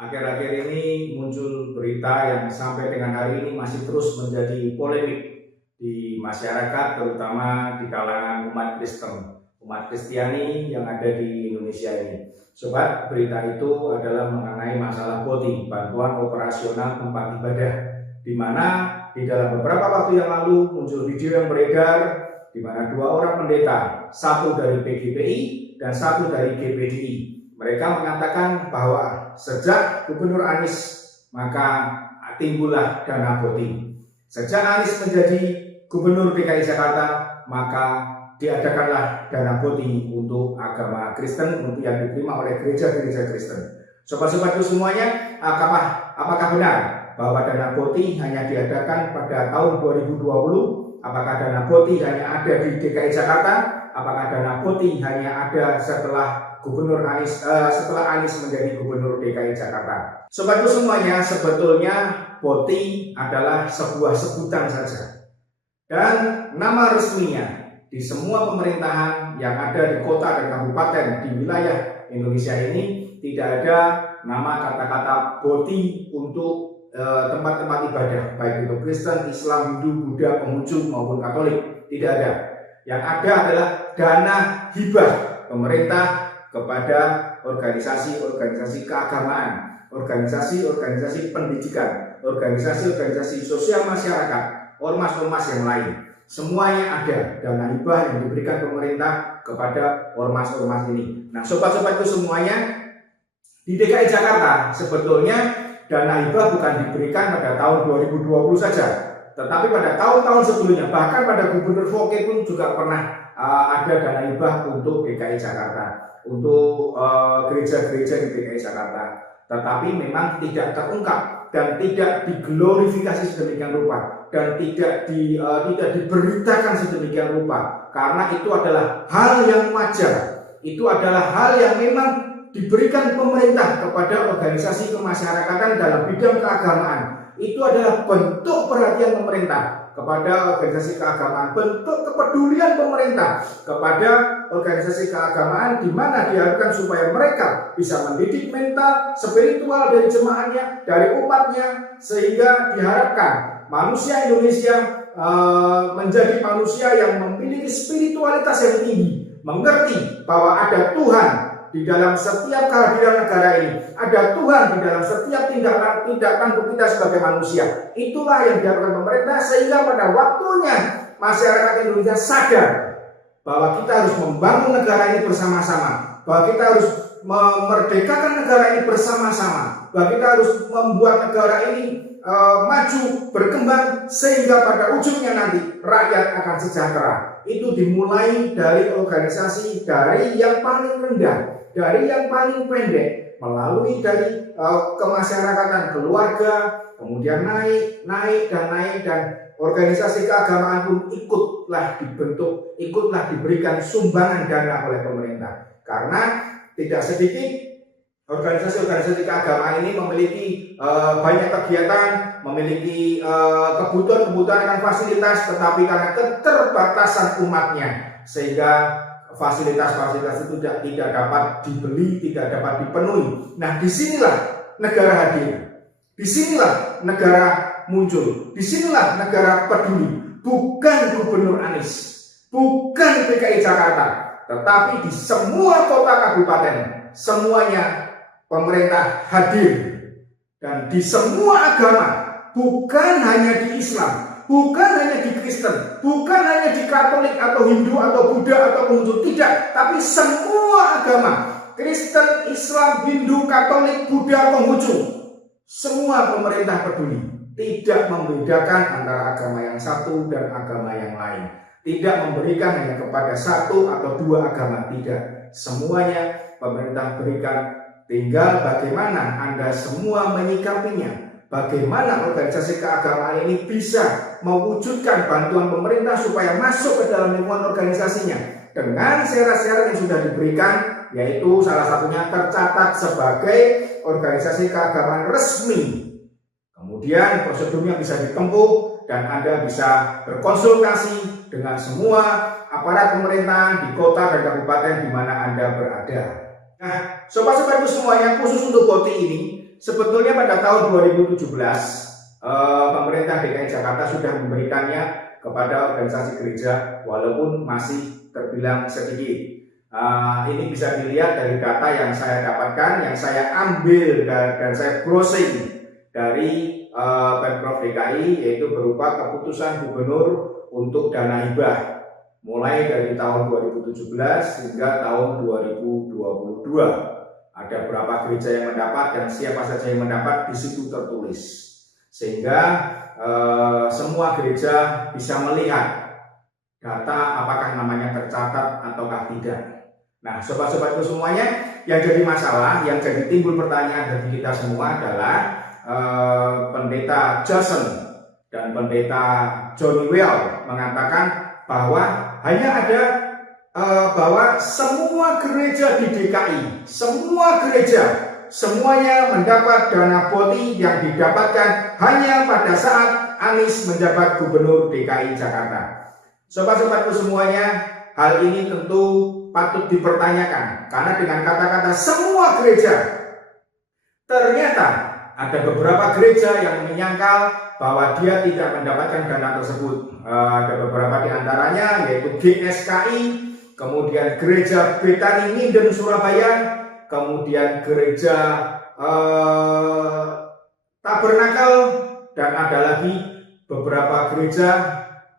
Akhir-akhir ini muncul berita yang sampai dengan hari ini masih terus menjadi polemik di masyarakat, terutama di kalangan umat Kristen, umat Kristiani yang ada di Indonesia ini. Sobat, berita itu adalah mengenai masalah BOTI, bantuan operasional tempat ibadah, di mana di dalam beberapa waktu yang lalu muncul video yang beredar di mana dua orang pendeta, satu dari PGPI dan satu dari GPDI. Mereka mengatakan bahwa sejak Gubernur Anies maka timbullah dana BOTI. Sejak Anies menjadi Gubernur DKI Jakarta maka diadakanlah dana BOTI untuk agama Kristen, untuk yang diterima oleh gereja-gereja Kristen. Sobat-sobatku semuanya, apakah benar bahwa dana BOTI hanya diadakan pada tahun 2020? Apakah dana BOTI hanya ada di DKI Jakarta? Apakah dana BOTI hanya ada setelah setelah Anies menjadi Gubernur DKI Jakarta? Sobatku semuanya, sebetulnya BOTI adalah sebuah sebutan saja. Dan nama resminya di semua pemerintahan yang ada di kota dan kabupaten di wilayah Indonesia ini tidak ada nama kata-kata BOTI untuk tempat-tempat ibadah, baik itu Kristen, Islam, Hindu, Buddha, Konghucu maupun Katolik. Tidak ada. Yang ada adalah dana hibah pemerintah kepada organisasi-organisasi keagamaan, organisasi-organisasi pendidikan, organisasi-organisasi sosial masyarakat, ormas-ormas yang lain. Semuanya ada dana hibah yang diberikan pemerintah kepada ormas-ormas ini. Nah, sobat-sobatku semuanya, di DKI Jakarta sebetulnya dana hibah bukan diberikan pada tahun 2020 saja, tetapi pada tahun-tahun sebelumnya, bahkan pada Gubernur Foke pun juga pernah ada dana hibah untuk DKI Jakarta, untuk gereja-gereja di DKI Jakarta. Tetapi memang tidak terungkap dan tidak diglorifikasi sedemikian rupa dan tidak diberitakan sedemikian rupa, karena itu adalah hal yang wajar, itu adalah hal yang memang diberikan pemerintah kepada organisasi kemasyarakatan dalam bidang keagamaan. Itu adalah bentuk perhatian pemerintah kepada organisasi keagamaan, bentuk kepedulian pemerintah kepada organisasi keagamaan, di mana diharapkan supaya mereka bisa mendidik mental, spiritual dari jemaahnya, dari umatnya, sehingga diharapkan manusia Indonesia menjadi manusia yang memiliki spiritualitas yang tinggi, mengerti bahwa ada Tuhan di dalam setiap kehadiran negara ini, ada Tuhan di dalam setiap tindakan kita sebagai manusia. Itulah yang diharapkan pemerintah, sehingga pada waktunya masyarakat Indonesia sadar bahwa kita harus membangun negara ini bersama-sama, bahwa kita harus memerdekakan negara ini bersama-sama, bahwa kita harus membuat negara ini maju, berkembang, sehingga pada ujungnya nanti rakyat akan sejahtera. Itu dimulai dari organisasi, dari yang paling rendah, dari yang paling pendek, melalui dari kemasyarakatan, keluarga, kemudian naik dan organisasi keagamaan pun ikutlah dibentuk, ikutlah diberikan sumbangan dana oleh pemerintah. Karena tidak sedikit organisasi-organisasi keagamaan ini memiliki banyak kegiatan, memiliki kebutuhan akan fasilitas, tetapi karena keterbatasan umatnya, sehingga fasilitas-fasilitas itu tidak dapat dibeli, tidak dapat dipenuhi. Nah, disinilah negara hadir, disinilah negara muncul, disinilah negara peduli. Bukan Gubernur Anies, bukan DKI Jakarta, tetapi di semua kota kabupaten, semuanya pemerintah hadir. Dan di semua agama, bukan hanya di Islam, bukan hanya di Kristen, bukan hanya di Katolik atau Hindu atau Buddha atau Konghucu, tidak, tapi semua agama, Kristen, Islam, Hindu, Katolik, Buddha, Konghucu, semua pemerintah peduli, tidak membedakan antara agama yang satu dan agama yang lain, tidak memberikan hanya kepada satu atau dua agama, tidak, semuanya pemerintah berikan. Tinggal bagaimana Anda semua menyikapinya, bagaimana organisasi keagamaan ini bisa mewujudkan bantuan pemerintah supaya masuk ke dalam lingkungan organisasinya dengan syarat-syarat yang sudah diberikan, yaitu salah satunya tercatat sebagai organisasi keagamaan resmi. Kemudian prosedurnya bisa ditempuh dan Anda bisa berkonsultasi dengan semua aparat pemerintahan di kota dan kabupaten di mana Anda berada. Nah, sobat-sobatku semuanya, khusus untuk BOTI ini, sebetulnya pada tahun 2017 pemerintah DKI Jakarta sudah memberikannya kepada organisasi gereja walaupun masih terbilang sedikit. Ini bisa dilihat dari data yang saya dapatkan, yang saya ambil dan saya browsing dari Pemprov DKI, yaitu berupa keputusan gubernur untuk dana hibah mulai dari tahun 2017 hingga tahun 2022. Ada berapa gereja yang mendapat dan siapa saja yang mendapat, di situ tertulis. Sehingga semua gereja bisa melihat data apakah namanya tercatat ataukah tidak. Nah, sobat-sobatku semuanya, yang jadi masalah, yang jadi timbul pertanyaan bagi kita semua adalah Pendeta Jason dan Pendeta Johnny Well mengatakan bahwa hanya ada bahwa semua gereja di DKI, semua gereja semuanya mendapat dana BOTI yang didapatkan hanya pada saat Anies menjabat Gubernur DKI Jakarta. Sobat-sobatku semuanya, hal ini tentu patut dipertanyakan karena dengan kata-kata semua gereja, ternyata ada beberapa gereja yang menyangkal bahwa dia tidak mendapatkan dana tersebut. Ada beberapa di antaranya yaitu GSKI, kemudian Gereja Betani Minden Surabaya, kemudian gereja Tabernakel, dan ada lagi beberapa gereja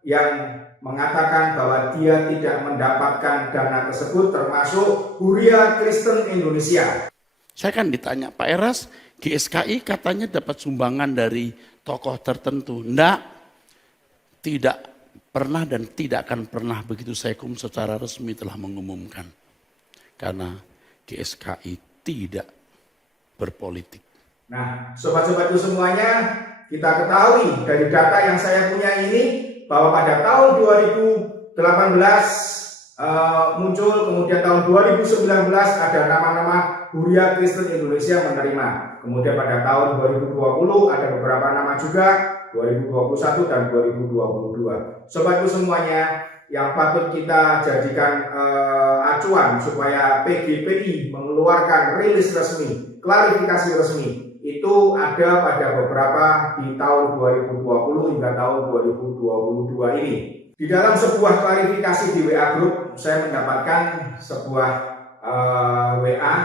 yang mengatakan bahwa dia tidak mendapatkan dana tersebut, termasuk Huria Kristen Indonesia. Saya kan ditanya, Pak Eras, GSKI katanya dapat sumbangan dari tokoh tertentu. Tidak pernah dan tidak akan pernah begitu Saikum secara resmi telah mengumumkan. Karena GSKI tidak berpolitik. Nah, sobat-sobatku semuanya, kita ketahui dari data yang saya punya ini bahwa pada tahun 2018 muncul, kemudian tahun 2019 ada nama-nama Huria Kristen Indonesia menerima. Kemudian pada tahun 2020 ada beberapa nama juga, 2021 dan 2022. Sobatku semuanya, yang patut kita jadikan acuan supaya PGPI mengeluarkan rilis resmi, klarifikasi resmi, itu ada pada beberapa di tahun 2020 hingga tahun 2022 ini. Di dalam sebuah klarifikasi di WA Group, saya mendapatkan sebuah WA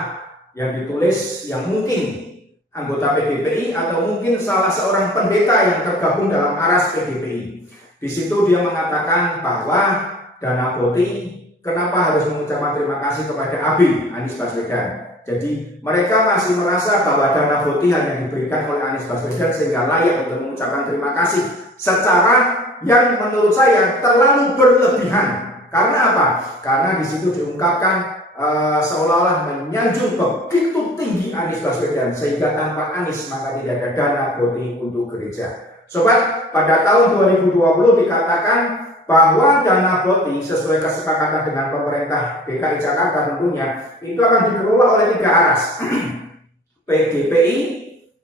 yang ditulis yang mungkin anggota PGPI atau mungkin salah seorang pendeta yang tergabung dalam aras PGPI. Di situ dia mengatakan bahwa dana BOTI, kenapa harus mengucapkan terima kasih kepada AB Anies Baswedan. Jadi mereka masih merasa bahwa dana BOTI hanya diberikan oleh Anies Baswedan sehingga layak untuk mengucapkan terima kasih secara yang menurut saya terlalu berlebihan. Karena apa? Karena di situ diungkapkan seolah-olah menyanjung begitu tinggi Anies Baswedan sehingga tanpa Anies maka tidak ada dana BOTI untuk gereja. Sobat, pada tahun 2020 dikatakan bahwa dana BOTI sesuai kesepakatan dengan pemerintah DKI Jakarta tentunya itu akan dikelola oleh 3 aras. PGPI,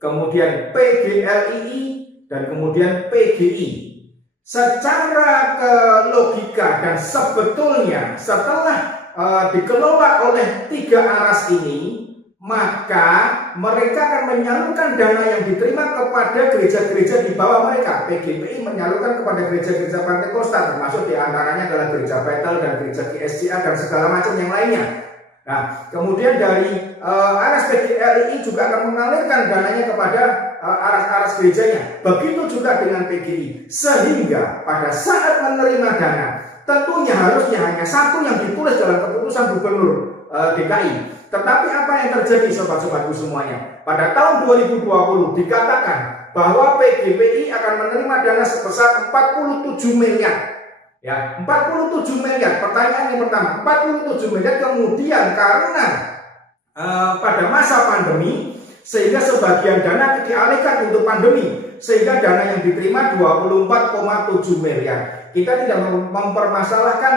kemudian PGLII, dan kemudian PGI. Secara logika dan sebetulnya setelah dikelola oleh 3 aras ini, maka mereka akan menyalurkan dana yang diterima kepada gereja-gereja di bawah mereka. PGPI menyalurkan kepada gereja-gereja Pentakosta, termasuk diantaranya adalah gereja Bethel dan gereja GSCA dan segala macam yang lainnya. Nah, kemudian dari aras PGLII juga akan mengalirkan dananya kepada aras-aras gerejanya. Begitu juga dengan PGI. Sehingga pada saat menerima dana, tentunya harusnya hanya satu yang ditulis dalam keputusan gubernur DKI. Tetapi apa yang terjadi sobat-sobatku semuanya? Pada tahun 2020 dikatakan bahwa PGPI akan menerima dana sebesar 47 miliar. Ya, 47 miliar. Pertanyaan yang pertama, 47 miliar kemudian karena pada masa pandemi sehingga sebagian dana dialihkan untuk pandemi sehingga dana yang diterima 24,7 miliar. Kita tidak mempermasalahkan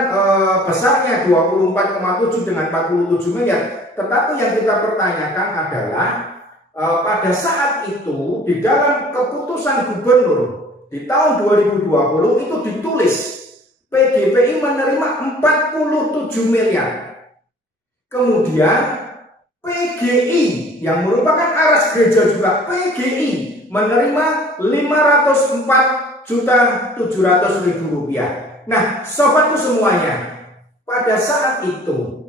besarnya 24,7 dengan 47 miliar. Tetapi yang kita pertanyakan adalah pada saat itu di dalam keputusan gubernur di tahun 2020 itu ditulis PGPI menerima 47 miliar. Kemudian PGI yang merupakan aras gereja juga, PGI menerima Rp504.700.000. Nah, sobatku semuanya, pada saat itu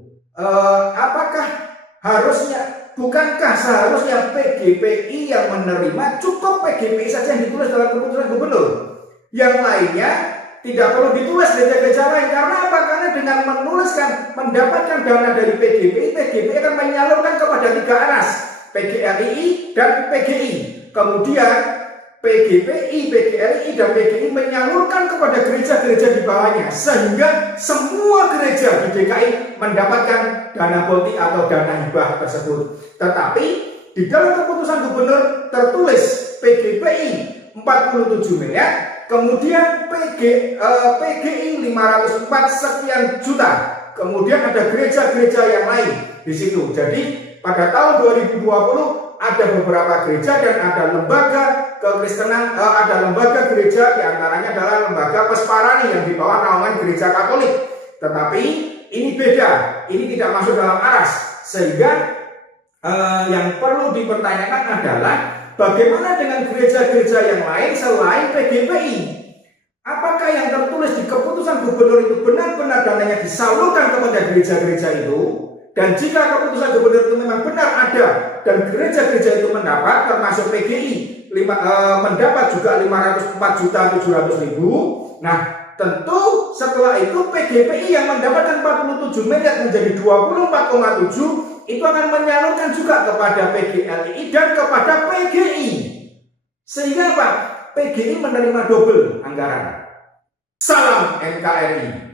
bukankah seharusnya PGPI yang menerima, cukup PGPI saja yang ditulis dalam keputusan gubernur, yang lainnya tidak perlu ditulis gereja-gereja lain. Karena apa? Karena dengan mendapatkan dana dari PGPI, PGPI akan menyalurkan kepada 3 aras, PGRI dan PGI. Kemudian PGPI, PGRI dan PGI menyalurkan kepada gereja-gereja di bawahnya, sehingga semua gereja di DKI mendapatkan dana bolti atau dana hibah tersebut. Tetapi di dalam keputusan gubernur tertulis PGPI 47 miliar, kemudian PGI 504 sekian juta. Kemudian ada gereja-gereja yang lain di situ. Jadi pada tahun 2020 ada beberapa gereja dan ada lembaga kekristenan, ada lembaga gereja, diantaranya adalah lembaga Pesparani yang di bawah naungan gereja Katolik. Tetapi ini beda, ini tidak masuk dalam aras, sehingga yang perlu dipertanyakan adalah bagaimana dengan gereja-gereja yang lain selain PGPI? Apakah yang tertulis di keputusan gubernur itu benar-benar dananya disalurkan kepada gereja-gereja itu? Dan jika keputusan gubernur itu memang benar ada dan gereja-gereja itu mendapat, termasuk PGI mendapat juga 504.700.000. Nah, tentu setelah itu PGPI yang mendapatkan 47 miliar menjadi 24,7 itu akan menyalurkan juga kepada PGRI dan kepada PGI. Sehingga apa? PGI menerima double anggaran. Salam NKRI.